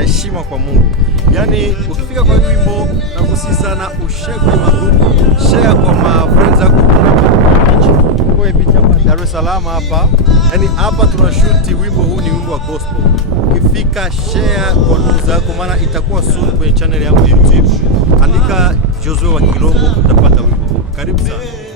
heshima kwa Mungu. Yani ukifika kwa wimbo na kusi sana ushare kwa magrupu, share kwa ma friends zako kwa picha hapa Dar es Salaam hapa. Yani hapa tunashuti wimbo huu, ni wimbo wa gospel. Ukifika share kwa ndugu zako, maana itakuwa soon kwenye channel yangu ya YouTube. Andika Josué wa Kilongo utapata wimbo huu. Karibu sana.